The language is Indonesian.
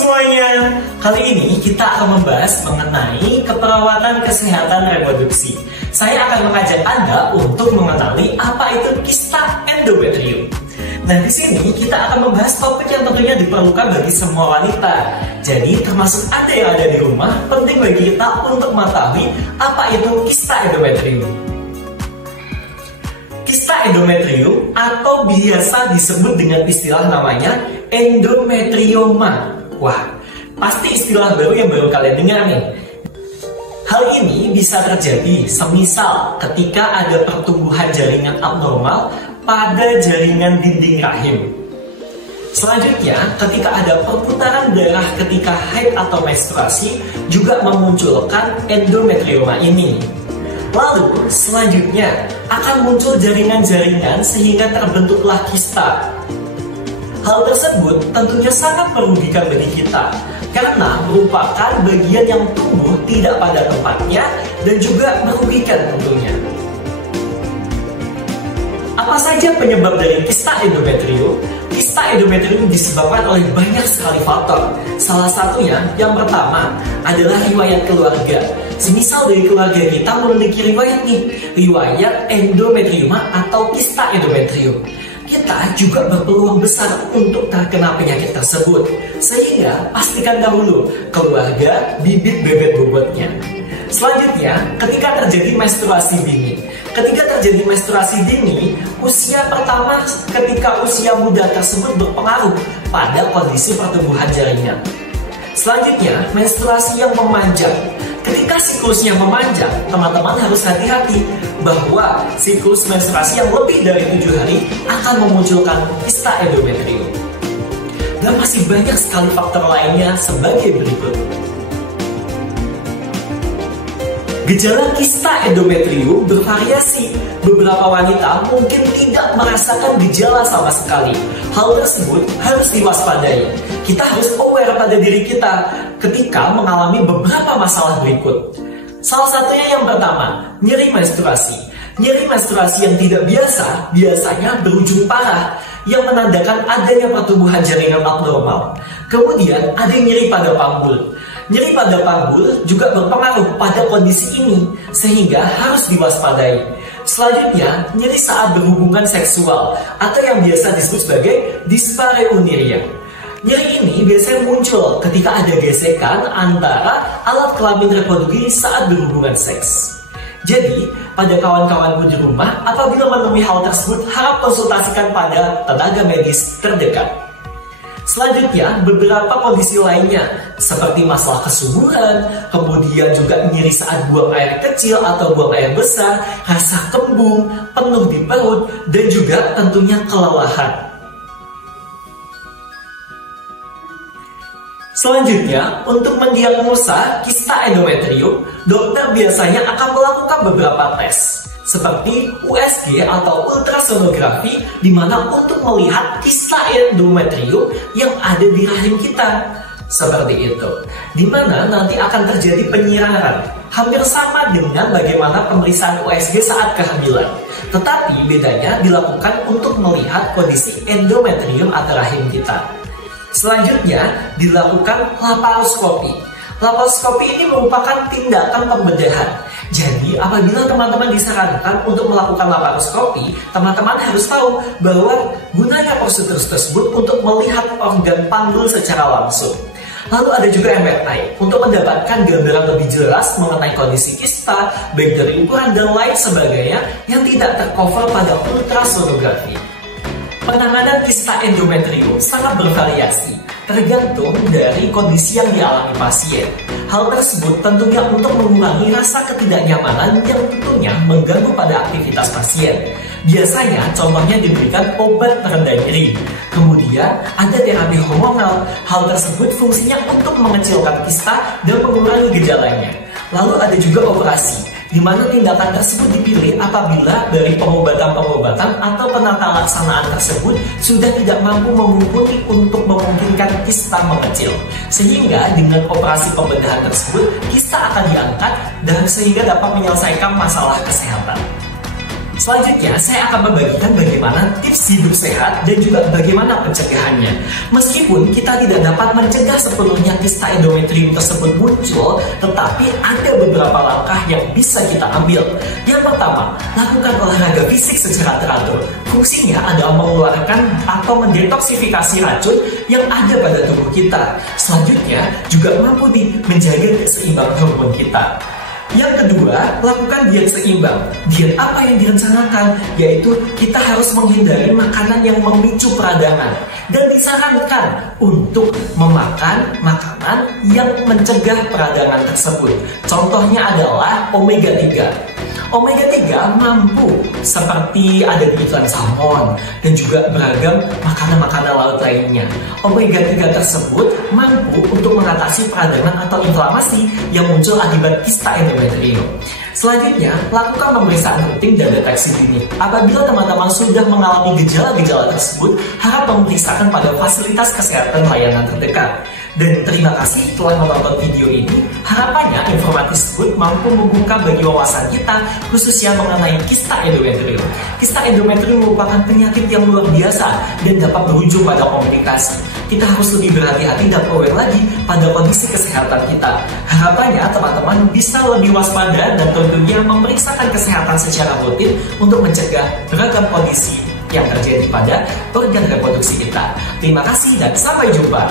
semuanya, kali ini kita akan membahas mengenai keperawatan kesehatan reproduksi. Saya akan mengajak Anda untuk mengenali apa itu kista endometrium. Nah, di sini kita akan membahas topik yang tentunya diperlukan bagi semua wanita. Jadi, termasuk Anda yang ada di rumah, penting bagi kita untuk mengetahui apa itu kista endometrium. Kista endometrium atau biasa disebut dengan istilah namanya endometrioma. Wah, pasti istilah baru yang baru kalian dengar nih. Hal ini bisa terjadi semisal ketika ada pertumbuhan jaringan abnormal pada jaringan dinding rahim. Selanjutnya, ketika ada perputaran darah ketika haid atau menstruasi juga memunculkan endometrioma ini. Lalu, selanjutnya akan muncul jaringan-jaringan sehingga terbentuklah kista. Hal tersebut tentunya sangat merugikan bagi kita karena merupakan bagian yang tumbuh tidak pada tempatnya dan juga merugikan tentunya. Apa saja penyebab dari kista endometrium? Kista endometrium disebabkan oleh banyak sekali faktor. Salah satunya yang pertama adalah riwayat keluarga. Semisal dari keluarga kita memiliki riwayat riwayat endometrioma atau kista endometrium, kita juga berpeluang besar untuk terkena penyakit tersebut. Sehingga pastikan dahulu keluarga bibit bebet bobotnya. Selanjutnya, ketika terjadi menstruasi dini. Ketika terjadi menstruasi dini, usia pertama ketika usia muda tersebut berpengaruh pada kondisi pertumbuhan jaringan. Selanjutnya, menstruasi yang memanjang. Ketika siklusnya memanjang, teman-teman harus hati-hati bahwa siklus menstruasi yang lebih dari 7 hari akan memunculkan kista endometrium. Dan masih banyak sekali faktor lainnya sebagai berikut. Gejala kista endometrium bervariasi. Beberapa wanita mungkin tidak merasakan gejala sama sekali. Hal tersebut harus diwaspadai. Kita harus aware pada diri kita ketika mengalami beberapa masalah berikut. Salah satunya yang pertama, nyeri menstruasi. Nyeri menstruasi yang tidak biasa biasanya berujung parah, yang menandakan adanya pertumbuhan jaringan abnormal. Kemudian ada nyeri pada panggul. Nyeri pada panggul juga berpengaruh pada kondisi ini, sehingga harus diwaspadai. Selanjutnya, nyeri saat berhubungan seksual atau yang biasa disebut sebagai dispareunia. Nyeri ini biasanya muncul ketika ada gesekan antara alat kelamin reproduksi saat berhubungan seks. Jadi, pada kawan-kawanku di rumah, apabila menemui hal tersebut, harap konsultasikan pada tenaga medis terdekat. Selanjutnya, beberapa kondisi lainnya seperti masalah kesuburan, kemudian juga nyeri saat buang air kecil atau buang air besar, rasa kembung, penuh di perut, dan juga tentunya kelelahan. Selanjutnya, untuk mendiagnosa kista endometrium, dokter biasanya akan melakukan beberapa tes seperti USG atau ultrasonografi, di mana untuk melihat kista endometrium yang ada di rahim kita. Seperti itu, di mana nanti akan terjadi penyiraman, hampir sama dengan bagaimana pemeriksaan USG saat kehamilan. Tetapi bedanya dilakukan untuk melihat kondisi endometrium atau rahim kita. Selanjutnya dilakukan laparoskopi. Laparoskopi ini merupakan tindakan pembedahan. Jadi apabila teman-teman disarankan untuk melakukan laparoskopi, teman-teman harus tahu bahwa gunanya prosedur tersebut untuk melihat organ panggul secara langsung. Lalu ada juga MRI untuk mendapatkan gambaran lebih jelas mengenai kondisi kista, baik dari ukuran dan lain sebagainya yang tidak tercover pada ultrasonografi. Penanganan kista endometrium sangat bervariasi, tergantung dari kondisi yang dialami pasien. Hal tersebut tentunya untuk mengurangi rasa ketidaknyamanan yang tentunya mengganggu pada aktivitas pasien. Biasanya contohnya diberikan obat perendah nyeri. Kemudian ada terapi hormonal. Hal tersebut fungsinya untuk mengecilkan kista dan mengurangi gejalanya. Lalu ada juga operasi, di mana tindakan tersebut dipilih apabila dari pengobatan-pengobatan atau penata laksanaan tersebut sudah tidak mampu memumpuni untuk memungkinkan kista mengecil. Sehingga dengan operasi pembedahan tersebut, kista akan diangkat dan sehingga dapat menyelesaikan masalah kesehatan. Selanjutnya, saya akan membagikan bagaimana tips hidup sehat, dan juga bagaimana pencegahannya. Meskipun kita tidak dapat mencegah sepenuhnya kista endometrium tersebut muncul, tetapi ada beberapa langkah yang bisa kita ambil. Yang pertama, lakukan olahraga fisik secara teratur. Fungsinya adalah mengeluarkan atau mendetoksifikasi racun yang ada pada tubuh kita. Selanjutnya, juga mampu menjaga keseimbangan hormon kita. Yang kedua, lakukan diet seimbang. Diet apa yang direncanakan? Yaitu kita harus menghindari makanan yang memicu peradangan. Dan disarankan untuk memakan makanan yang mencegah peradangan tersebut. Contohnya adalah omega 3. Omega 3 mampu seperti ada di iklan salmon dan juga beragam makanan-makanan laut lainnya. Omega 3 tersebut mampu untuk mengatasi peradangan atau inflamasi yang muncul akibat kista endometrium. Selanjutnya, lakukan pemeriksaan rutin dan deteksi dini. Apabila teman-teman sudah mengalami gejala-gejala tersebut, harap memeriksakan pada fasilitas kesehatan layanan terdekat. Dan terima kasih telah menonton video ini. Harapannya informasi tersebut mampu membuka bagi wawasan kita, khususnya mengenai kista endometrium. Kista endometrium merupakan penyakit yang luar biasa dan dapat berujung pada komplikasi. Kita harus lebih berhati-hati dan aware lagi pada kondisi kesehatan kita. Harapannya teman-teman bisa lebih waspada dan tentunya memeriksakan kesehatan secara rutin untuk mencegah beragam kondisi yang terjadi pada organ reproduksi kita. Terima kasih dan sampai jumpa.